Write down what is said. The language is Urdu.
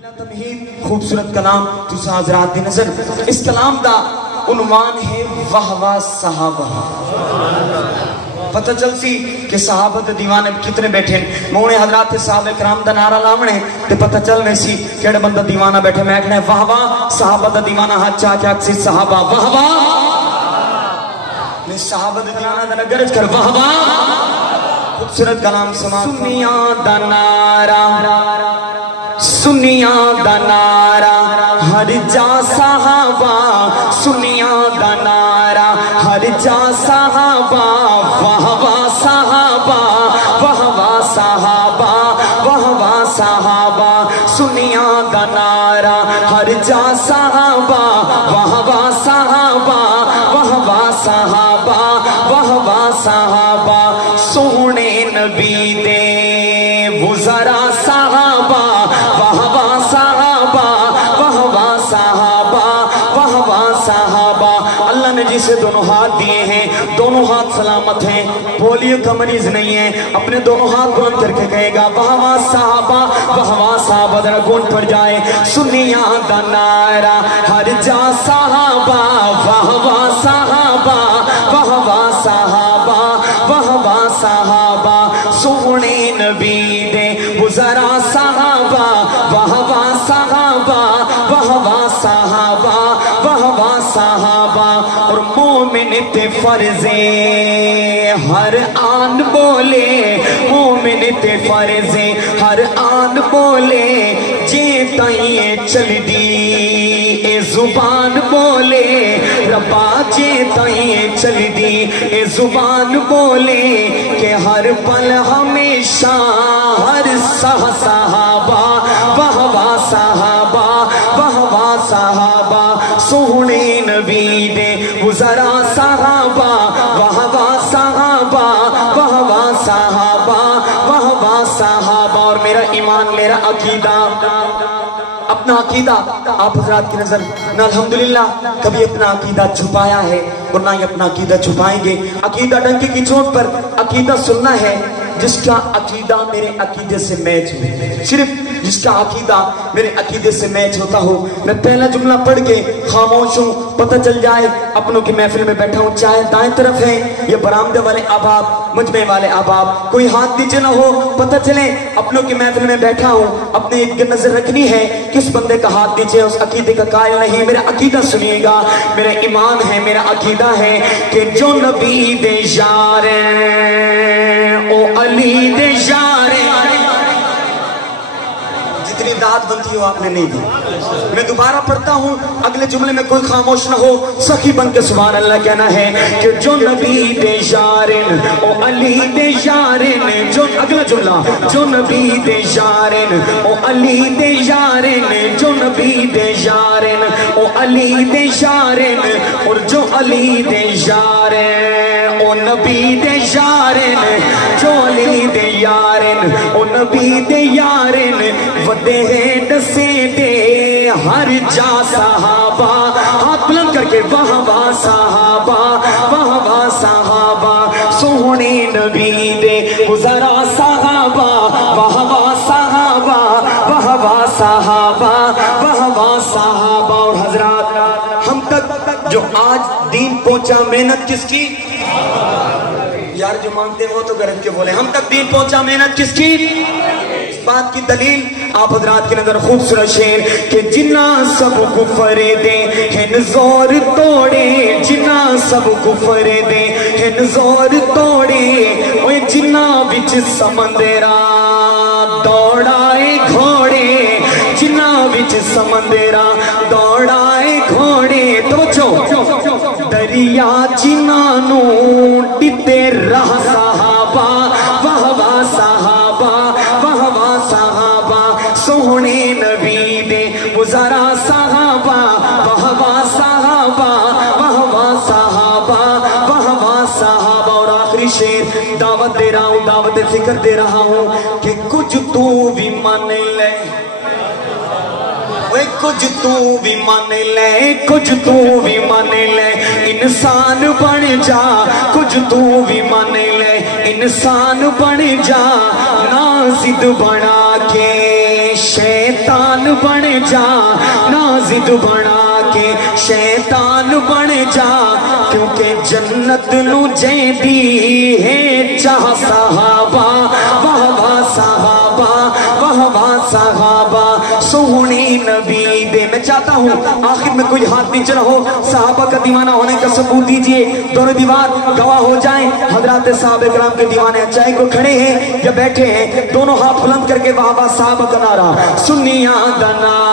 بلا تمہید خوبصورت کلام تسا حضرات دی نظر اس کلام دا عنوان ہے واہ واہ صحابہ. پتہ چل سی کہ صحابہ دے دیوانے کتنے بیٹھے ہیں. مونے حضرات صحابہ کرام دا نعرہ لاونے تے پتہ چل میں سی کیڑا بندہ دیوانہ بیٹھے. میں کہنا ہے واہ واہ صحابہ دا دیوانہ ہاتھ چاہ چاہ سی صحابہ واہ واہ. میں صحابہ دے دیوانہ دا نگرج کر واہ واہ. خوبصورت کلام سما سنیاں دا نعرہ سنیاں دا نعرہ ہر جا صحابہ سنیاں دا نعرہ ہر جا صحابہ واہ واہ صحابہ واہ واہ صحابہ واہ واہ صحابہ سنیاں دا نعرہ ہر جا صحابہ واہ واہ صحابہ واہ واہ صحابہ واہ واہ صحابہ سونے نبی دے وزرا صحابہ واہ واہ صحابہ واہ واہ صحابہ واہ واہ صحابہ. اللہ نے جسے دونوں ہاتھ دیے ہیں دونوں ہاتھ سلامت ہیں پولیو کا مریض نہیں ہے اپنے دونوں ہاتھ بلند کر کے کہے گا واہ واہ صحابہ واہ واہ صحابہ. ذرا گونج پڑ جائے سنیاں دا نعرہ ہر جا صحابہ واہ واہ صحابہ واہ واہ صحابہ واہ واہ صحابہ سونے نبی دے وزرا صحابہ واہ واہ صحابہ واہ واہ صحابہ واہ واہ صحابہ. اور مومن تے فرضے ہر آن بولے مومن تے فرضے ہر آن بولے جے تائیں چل دی اے زبان بولے ربا جے تائیں چل دی اے زبان بولے کہ ہر پل ہمیشہ ہر صحابہ واہ واہ صحابہ واہ واہ صحابہ سونے نبی دے وزرا صحابہ واہ واہ صحابہ واہ واہ صحابہ واہ واہ صحابہ. اور میرا ایمان میرا عقیدہ اپنا عقیدہ آپ حضرات کی نظر نہ الحمدللہ کبھی اپنا عقیدہ چھپایا ہے اور نہ ہی اپنا عقیدہ چھپائیں گے. عقیدہ ڈنکی کی چوٹ پر عقیدہ سننا ہے جس کا عقیدہ میرے عقیدے سے میچ ہو. صرف جس کا عقیدہ میرے عقیدے سے میچ ہوتا ہو. میں پہلا جملہ پڑھ کے خاموش ہوں پتہ چل جائے اپنوں کی محفل میں بیٹھا ہوں چاہے دائیں طرف ہے یہ برآمدے والے احباب مجمع والے احباب کوئی ہاتھ نیچے نہ ہو پتہ چلے اپنوں کی محفل میں بیٹھا ہوں. اپنے ارد گرد نظر رکھنی ہے کس بندے کا ہاتھ نیچے اس عقیدے کا قائل نہیں. میرا عقیدہ سنیے گا میرا ایمان ہے میرا عقیدہ ہے کہ جو نبی دے یار او علی دے یار. جتنی داد بنتی ہو آپ نے نہیں دی. میں دوبارہ پڑھتا ہوں اگلے جملے میں کوئی خاموش نہ ہو سخی بن کے سبحان اللہ کہنا ہے کہ جو نبی دے یارن او علی دے یارن. جو اگلا جملہ جو نبی دے یارن او علی دے یارن جو نبی دے یارن او علی دے یارن اور جو علی دے یارن او نبی دے یارن جو علی دے یارن او نبی دے یارن وڈے ہیں دسے دے ہر جا صحابہ. ہاتھ بلند کر کے واہ واہ صحابہ واہ واہ صحابہ سونے نبی دے وزرا صحابہ واہ واہ صحابہ واہ واہ صحابہ واہ واہ صحابہ. اور حضرات ہم تک جو آج دین پہنچا محنت کس کی یار جو مانتے ہیں وہ تو گرج کے بولے ہم تک دین پہنچا محنت کس کی. اس بات کی دلیل آپ حضرات کی نظر خوبصورت شعر کہ جنہ سب کفر دے ہن زور توڑے جنہ سب کفر دے ہن زور توڑے اوے جنہ وچ سمندرا دوڑائے گھوڑے جنہ وچ سمندرا دوڑائے گھوڑے. توجہ دریا جنانو ڈتے رہ صحابہ واہ واہ صحابہ واہ واہ صحابہ سونے نبی دے وزرا صحابہ واہ واہ صحابہ واہ واہ صحابہ واہ واہ صحابہ. اور آخری شعر دعوت دے رہا ہوں دعوت فکر دے رہا ہوں کہ کچھ تو بھی مان لے کچھ تو بھی من لے کچھ تو بھی من لے انسان بن جا کچھ تو بھی من لے انسان بن جا نہ ضد بنا کے شیطان بن جا نہ ضد بنا کے شیطان بن جا کیونکہ جنت نو جے دی ہے چاہ صحابہ واہ واہ صحابہ واہ واہ صحابہ سونی نبی دے میں چاہتا ہوں آخر میں کوئی ہاتھ نیچے رہو صحابہ کا دیوانہ ہونے کا ثبوت دیجئے دونوں دیوار گواہ ہو جائیں حضرات صحابہ کرام کے دیوانے چاہے کو کھڑے ہیں یا بیٹھے ہیں دونوں ہاتھ بلند کر کے واہ واہ صحابہ کا نعرہ سنیاں دا نعرہ